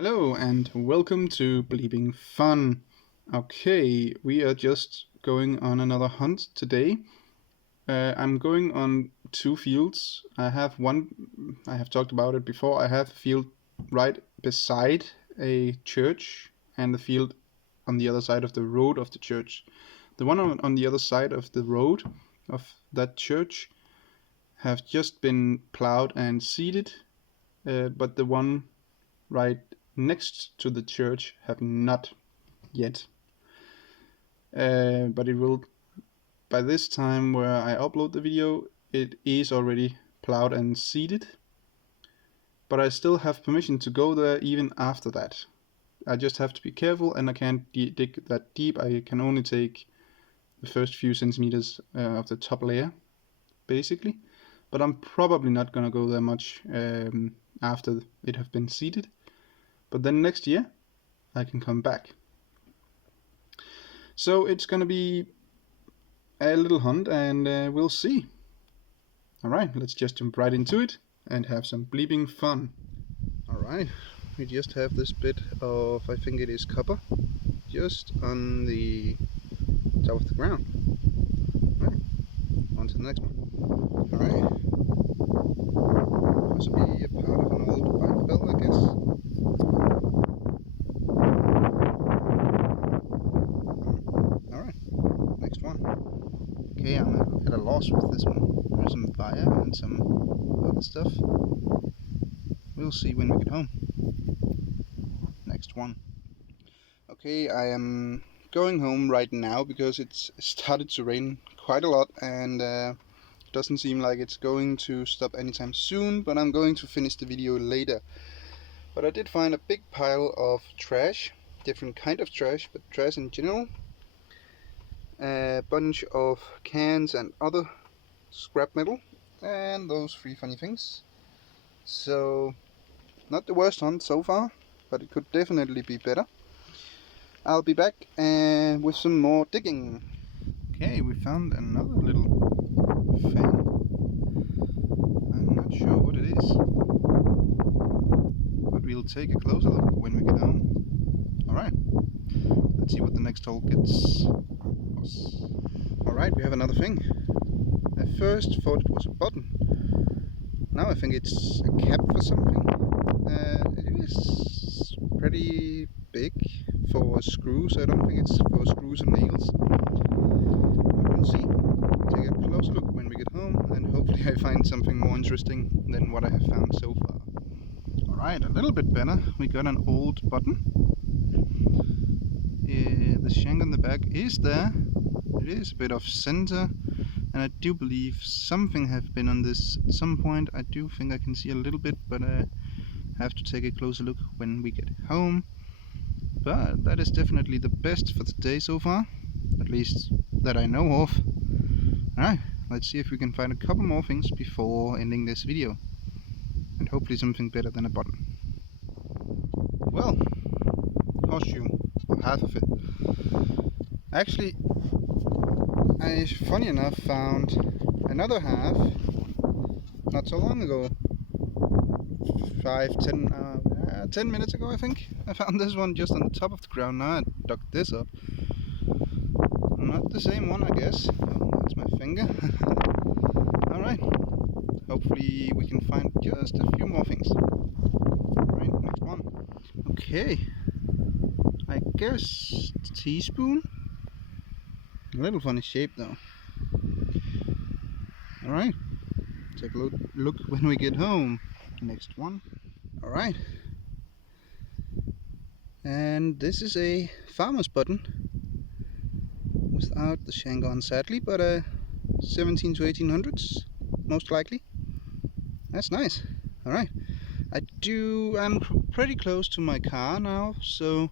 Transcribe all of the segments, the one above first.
Hello and welcome to Bleeping Fun. Okay, we are just going on another hunt today. I'm going on two fields. I have talked about it before. I have a field right beside a church and the field on the other side of the road of the church. The one on the other side of the road of that church have just been plowed and seeded, but the one right next to the church have not yet. But it will, by this time where I upload the video, it is already plowed and seeded. But I still have permission to go there even after that. I just have to be careful, and I can't dig that deep. I can only take the first few centimeters of the top layer, basically. But I'm probably not gonna go there much after it have been seeded. But then next year I can come back. So it's gonna be a little hunt, and we'll see. Alright, let's just jump right into it and have some bleeping fun. Alright, we just have this bit of, I think it is copper, just on the top of the ground. Alright, on to the next one. Alright, possibly a part of an old bike bell, I guess. Alright, next one. Okay, I'm at a loss with this one. There's some fire and some other stuff. We'll see when we get home. Next one. Okay, I am going home right now because it's started to rain quite a lot, and it doesn't seem like it's going to stop anytime soon, but I'm going to finish the video later. But I did find a big pile of trash, different kind of trash, but trash in general. A bunch of cans and other scrap metal, and those three funny things. So, not the worst hunt so far, but it could definitely be better. I'll be back with some more digging. Okay, we found another little thing. I'm not sure what it is, but we'll take a closer look when we get home. Alright, let's see what the next hole gets us. Alright, we have another thing. I first thought it was a button. Now I think it's a cap for something. It is pretty big for screws. I don't think it's for screws and nails. But we'll see. Take a closer look when we get home, and hopefully I find something more interesting than what I have found so far. Alright, a little bit better. We got an old button. The shank on the back is there. It is a bit off center, and I do believe something have been on this at some point. I do think I can see a little bit, but I have to take a closer look when we get home. But that is definitely the best for today so far, at least that I know of. Alright, let's see if we can find a couple more things before ending this video, and hopefully something better than a button. Well, horseshoe, or half of it. Actually, I, funny enough, found another half not so long ago. 10 minutes ago, I think. I found this one just on the top of the ground. Now I dug this up. Not the same one, I guess. Oh, that's my finger. Alright. Hopefully we can find just a few more things. Alright, next one. Okay. I guess teaspoon. A little funny shape though. Alright, take a look when we get home. Next one. Alright. And this is a farmer's button. Without the shank on, sadly, but 17 to 1800s, most likely. That's nice. Alright. I'm pretty close to my car now, so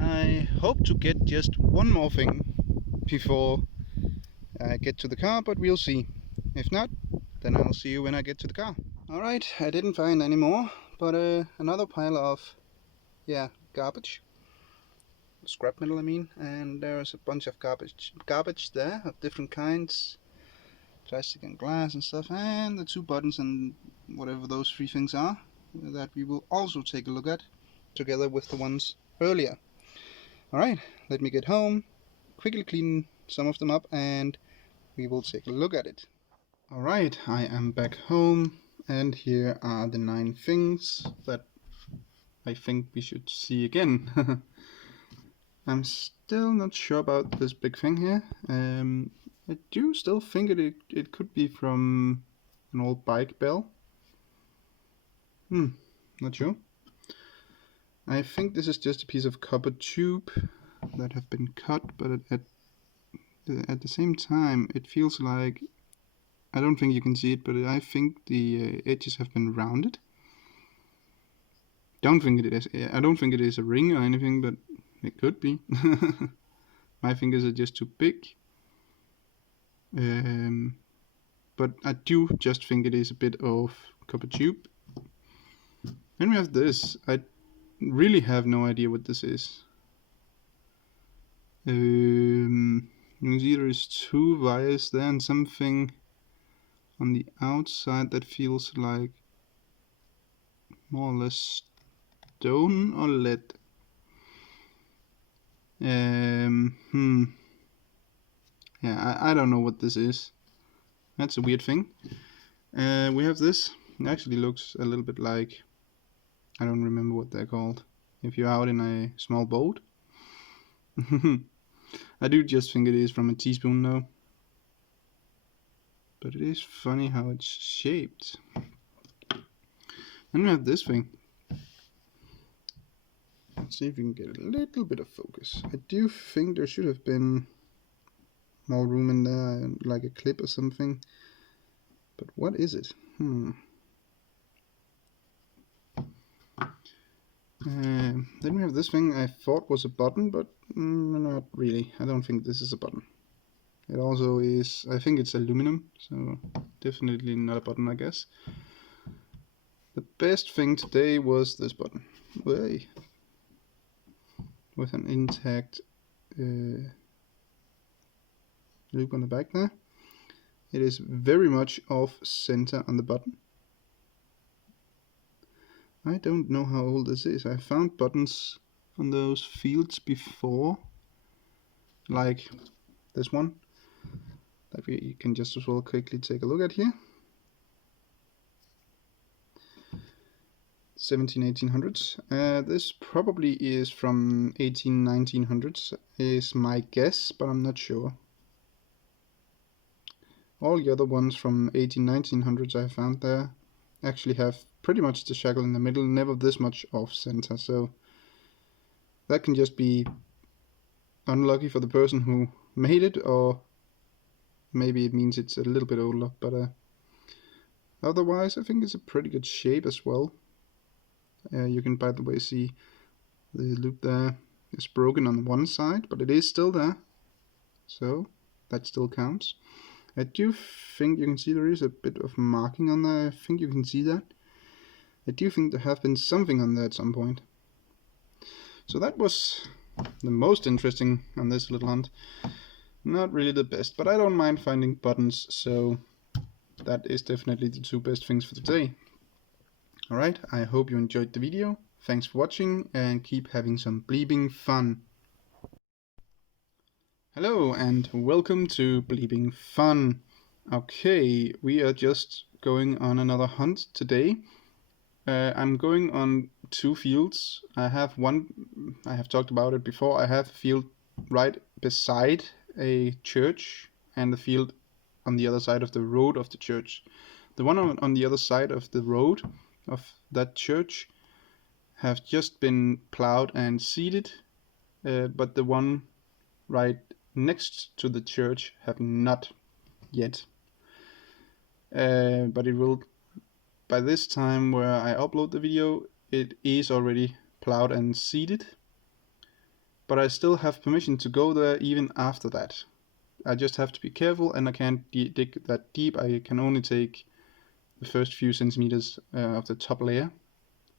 I hope to get just one more thing before I get to the car, but we'll see. If not, then I'll see you when I get to the car. Alright, I didn't find any more, but another pile of, garbage. Scrap metal, I mean, and there's a bunch of garbage there of different kinds. Plastic and glass and stuff, and the two buttons and whatever those three things are that we will also take a look at together with the ones earlier. Alright, let me get home, quickly clean some of them up, and we will take a look at it. Alright, I am back home, and here are the 9 things that I think we should see again. I'm still not sure about this big thing here. I do still think it could be from an old bike bell. Not sure. I think this is just a piece of copper tube that have been cut, but at the same time it feels like, I don't think you can see it, but I think the edges have been rounded. I don't think it is a ring or anything, but it could be. My fingers are just too big. But I do just think it is a bit of copper tube. Then we have this. I really have no idea what this is. You can see there is 2 wires there and something on the outside that feels like more or less stone or lead. Yeah, I don't know what this is. That's a weird thing. We have this. It actually looks a little bit like, I don't remember what they're called. If you're out in a small boat. I do just think it is from a teaspoon though. But it is funny how it's shaped. Then we have this thing. Let's see if we can get a little bit of focus. I do think there should have been more room in there, like a clip or something. But what is it? Then we have this thing I thought was a button, but not really. I don't think this is a button. It also is, I think it's aluminum, so definitely not a button, I guess. The best thing today was this button. Way. With an intact loop on the back there. It is very much off center on the button. I don't know how old this is. I found buttons on those fields before, like this one, that we can just as well quickly take a look at here. 1800s. This probably is from 1900s is my guess, but I'm not sure. All the other ones from 1900s I found there actually have pretty much the shackle in the middle, never this much off center, so that can just be unlucky for the person who made it, or maybe it means it's a little bit older, but otherwise I think it's a pretty good shape as well. You can, by the way, see the loop there is broken on one side, but it is still there, so that still counts. I do think you can see there is a bit of marking on there. I think you can see that. I do think there have been something on there at some point. So that was the most interesting on this little hunt. Not really the best, but I don't mind finding buttons, so that is definitely the 2 best things for today. Alright, I hope you enjoyed the video. Thanks for watching and keep having some bleeping fun. Hello and welcome to Bleeping Fun. Okay, we are just going on another hunt today. I'm going on 2 fields. I have one, I have talked about it before, I have a field right beside a church and the field on the other side of the road of the church. The one on the other side of the road of that church have just been plowed and seeded, but the one right next to the church have not yet. But it will, by this time where I upload the video, it is already plowed and seeded, but I still have permission to go there even after that. I just have to be careful, and I can't dig that deep. I can only take the first few centimeters of the top layer,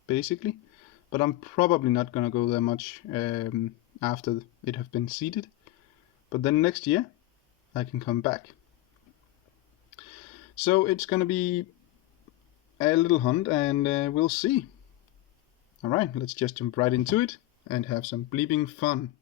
basically. But I'm probably not gonna go there much after it have been seeded. But then next year I can come back. So it's gonna be a little hunt, and we'll see. Alright, let's just jump right into it and have some bleeping fun.